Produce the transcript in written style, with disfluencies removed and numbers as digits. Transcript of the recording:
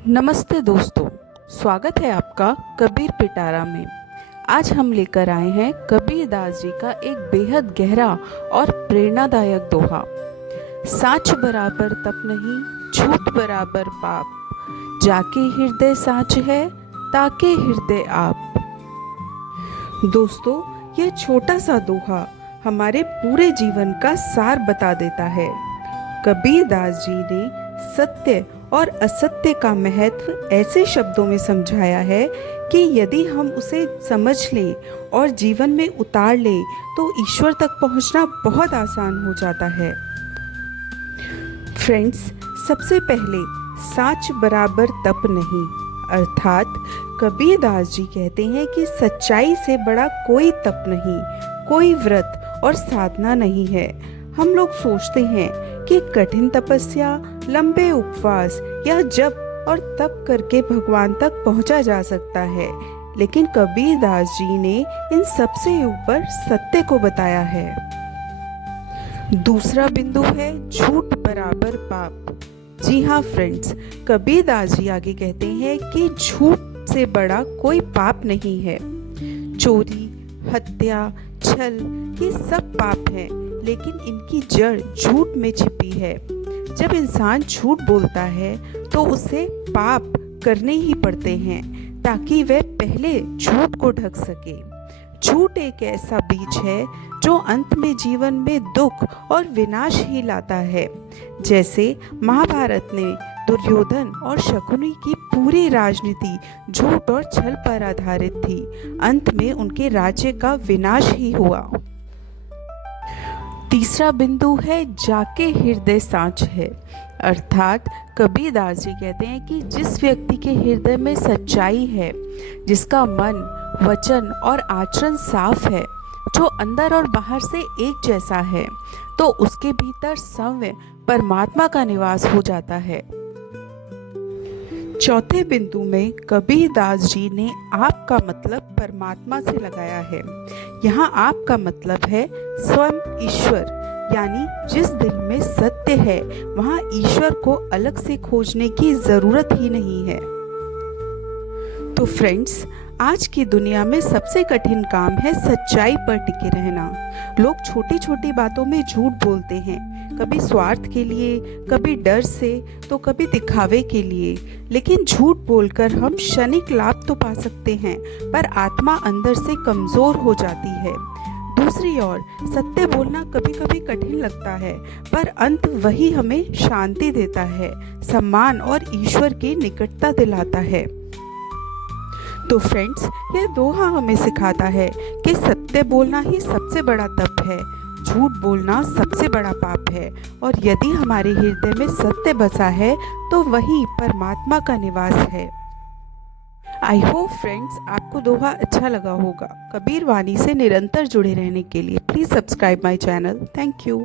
नमस्ते दोस्तों, स्वागत है आपका कबीर पिटारा में। आज हम लेकर आए हैं कबीर दास जी का एक बेहद गहरा और प्रेरणादायक दोहा। साच बराबर तप नहीं, झूठ बराबर पाप, जाके हृदय साच है, ताके हृदय आप। दोस्तों, यह छोटा सा दोहा हमारे पूरे जीवन का सार बता देता है। कबीर दास जी ने सत्य और असत्य का महत्व ऐसे शब्दों में समझाया है कि यदि हम उसे समझ लें और जीवन में उतार लें तो ईश्वर तक पहुंचना बहुत आसान हो जाता है। फ्रेंड्स, सबसे पहले साच बराबर तप नहीं, अर्थात कबीर दास जी कहते हैं कि सच्चाई से बड़ा कोई तप नहीं, कोई व्रत और साधना नहीं है। हम लोग सोचते हैं कि कठिन तपस्या, लंबे उपवास या जप और तप करके भगवान तक पहुंचा जा सकता है, लेकिन कबीर दास जी ने इन सबसे ऊपर सत्य को बताया है। दूसरा बिंदु है झूठ बराबर पाप। जी हाँ फ्रेंड्स, कबीर दास जी आगे कहते हैं कि झूठ से बड़ा कोई पाप नहीं है। चोरी, हत्या, छल ये सब पाप हैं, लेकिन इनकी जड़ झूठ में छिपी है। जब इंसान झूठ बोलता है तो उसे पाप करने ही पड़ते हैं ताकि वह पहले झूठ को ढक सके। झूठ एक ऐसा बीज है जो अंत में जीवन में दुख और विनाश ही लाता है। जैसे महाभारत ने दुर्योधन और शकुनी की पूरी राजनीति झूठ और छल पर आधारित थी। अंत में उनके राज्य का विनाश ही हुआ। तीसरा बिंदु है जाके हृदय साच है, अर्थात कबीर दास जी कहते हैं कि जिस व्यक्ति के हृदय में सच्चाई है, जिसका मन, वचन और आचरण साफ है, जो अंदर और बाहर से एक जैसा है, तो उसके भीतर सौम्य परमात्मा का निवास हो जाता है। चौथे बिंदु में कबीर दास जी ने आप का मतलब परमात्मा से लगाया है। यहाँ आप का मतलब है स्वयं ईश्वर, यानी जिस दिल में सत्य है वहाँ ईश्वर को अलग से खोजने की जरूरत ही नहीं है। तो फ्रेंड्स, आज की दुनिया में सबसे कठिन काम है सच्चाई पर टिके रहना। लोग छोटी छोटी बातों में झूठ बोलते हैं, कभी स्वार्थ के लिए, कभी डर से, तो कभी दिखावे के लिए। लेकिन झूठ बोलकर हम क्षणिक लाभ तो पा सकते हैं, पर आत्मा अंदर से कमजोर हो जाती है। दूसरी ओर सत्य बोलना कभी कभी कठिन लगता है, पर अंत वही हमें शांति देता है, सम्मान और ईश्वर की निकटता दिलाता है। तो फ्रेंड्स, यह दोहा हमें सिखाता है कि सत्य बोलना ही सबसे बड़ा तप है, झूठ बोलना सबसे बड़ा पाप है, और यदि हमारे हृदय में सत्य बसा है तो वही परमात्मा का निवास है। आई होप फ्रेंड्स, आपको दोहा अच्छा लगा होगा। कबीर वाणी से निरंतर जुड़े रहने के लिए please subscribe my channel. Thank you.